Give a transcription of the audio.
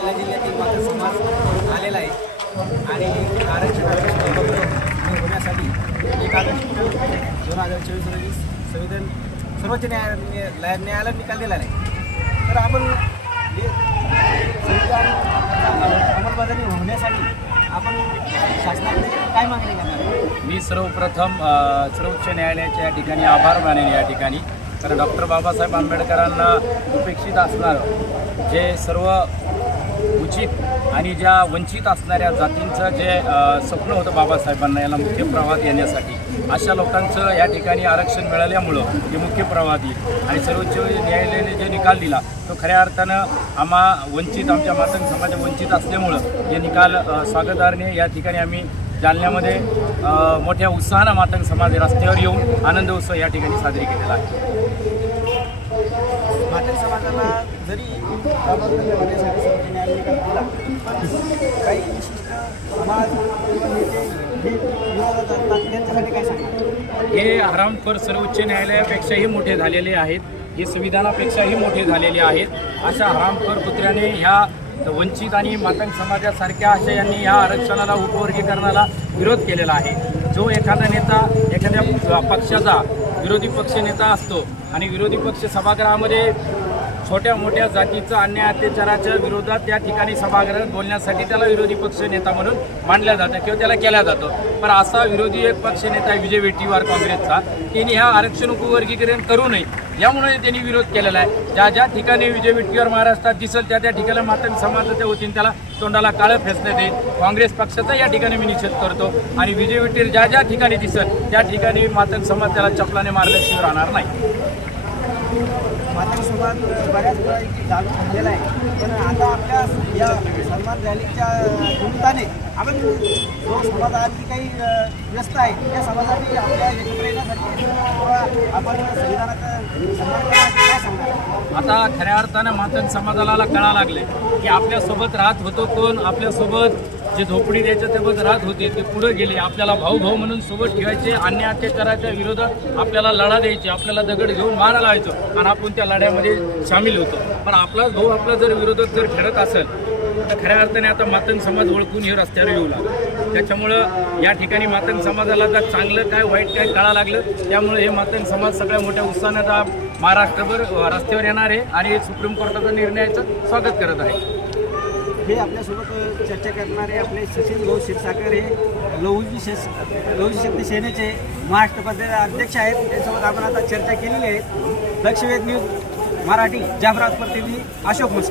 जालना जिल्ह्यातील मात्र समाज आलेला आहे. आणि आरक्षण आरक्षण होण्यासाठी एक ऑगस्ट दोन हजार चोवीस रोजी संविधान सर्वोच्च न्यायालय न्यायालयात निकाल दिला नाही तर आपण संविधान अंमलबजावणी होण्यासाठी आपण शासनाकडे काय मागणी करणार? मी सर्वप्रथम सर्वोच्च न्यायालयाच्या या ठिकाणी आभार मानेन या ठिकाणी. कारण डॉक्टर बाबासाहेब आंबेडकरांना उपेक्षित असणारं जे सर्व उचित आणि ज्या वंचित असणाऱ्या जातींचं जे स्वप्न होतं बाबासाहेबांना याला मुख्य प्रवाहात येण्यासाठी. अशा लोकांचं या ठिकाणी आरक्षण मिळाल्यामुळं हे मुख्य प्रवाहात येईल. आणि सर्वोच्च न्यायालयाने जे निकाल दिला तो खऱ्या अर्थानं आम्हा वंचित आमच्या मातंग समाज वंचित असल्यामुळं हे निकाल स्वागतार्ने या ठिकाणी आम्ही जालन्यामध्ये मोठ्या उत्साहानं मातंग समाज रस्त्यावर येऊन आनंद उत्सव या ठिकाणी साजरी केलेला आहे. समाजाला जरी होण्यासाठी निकाल दिला पण काही विशिष्ट समाज किंवा नेते हे विरोधात असतात त्यांच्यासाठी काय हे सर्वोच्च न्यायालयापेक्षाही मोठे झालेले आहेत. हे संविधानापेक्षाही मोठे झालेले आहेत. अशा हरामखोर कुत्र्याने ह्या वंचित आणि मातंग समाजासारख्या अशा यांनी ह्या आरक्षणाला उपवर्गीकरणाला विरोध केलेला आहे. जो एखादा नेता एखाद्या पक्षाचा विरोधी पक्ष नेता असतो आणि विरोधी पक्ष सभागृहामध्ये छोट्या मोठ्या जातीचं अन्याय अत्याचाराच्या विरोधात त्या ठिकाणी सभागृहात बोलण्यासाठी त्याला विरोधी पक्ष नेता म्हणून मानलं जातं किंवा त्याला केल्या जातो. पण असा विरोधी एक पक्ष नेता आहे विजय वेट्टीवार काँग्रेसचा. त्यांनी ह्या आरक्षण उपवर्गीकरण करू नये. यामुळे त्यांनी विरोध केलेला आहे. ज्या ज्या ठिकाणी विजय विट्टीवार महाराष्ट्रात दिसेल त्या त्या ठिकाणी मातंग समाजाच्या वतीने त्याला तोंडाला काळं फेसण्यात येईल काँग्रेस पक्षाचा या ठिकाणी मी निषेध करतो. आणि विजय विट्टीर ज्या ज्या ठिकाणी दिसेल त्या ठिकाणी मातंग समाज त्याला चपलाने मारल्याशिवाय राहणार नाही. माझ्यासोबत बऱ्याच वेळा चालू झालेला आहे. पण आता आपल्या या सन्मान रॅलीच्या निमित्ताने आपण जो समाज काही व्यस्त आहे त्या समाजाने आपल्या एकत्र येण्यासाठी किंवा आपण संविधानाचा सन्मान काय सांगणार आता खऱ्या अर्थानं मातंग समाजाला कळा लागले की आपल्यासोबत राहत होतो कोण? आपल्यासोबत जे झोपडी द्यायच्या सोबत राहत होते ते पुढे गेले. आपल्याला भाऊ भाऊ म्हणून सोबत ठेवायचे अन्य अत्याचाराच्या विरोधात आपल्याला लढा द्यायचे आपल्याला दगड घेऊन मारा लावायचो. आणि आपण त्या लढ्यामध्ये सामील होतो. पण आपला भाऊ आपला जर विरोधात जर खेळत असेल तर खऱ्या अर्थाने आता मातंग समाज ओळखून हे रस्त्यावर येऊ लागला. त्याच्यामुळं या ठिकाणी मातंग समाजाला जर चांगलं काय वाईट काय कळा लागलं त्यामुळे हे मातंग समाज सगळ्या मोठ्या उत्साहानं आता महाराष्ट्रभर रस्त्यावर येणार आहे. आणि सुप्रीम कोर्टाचा निर्णयाचं स्वागत करत आहे. हे आपल्यासोबत चर्चा करणारे आपले सचिन भाऊ क्षीरसागर हे लहुजी शेस लहुजी शक्ती सेनेचे महाराष्ट्र प्रदेश अध्यक्ष आहेत. त्यांच्यासोबत आपण आता चर्चा केलेली आहे. लक्षवेध न्यूज मराठी जाफराबाद प्रतिनिधी अशोक मस्के.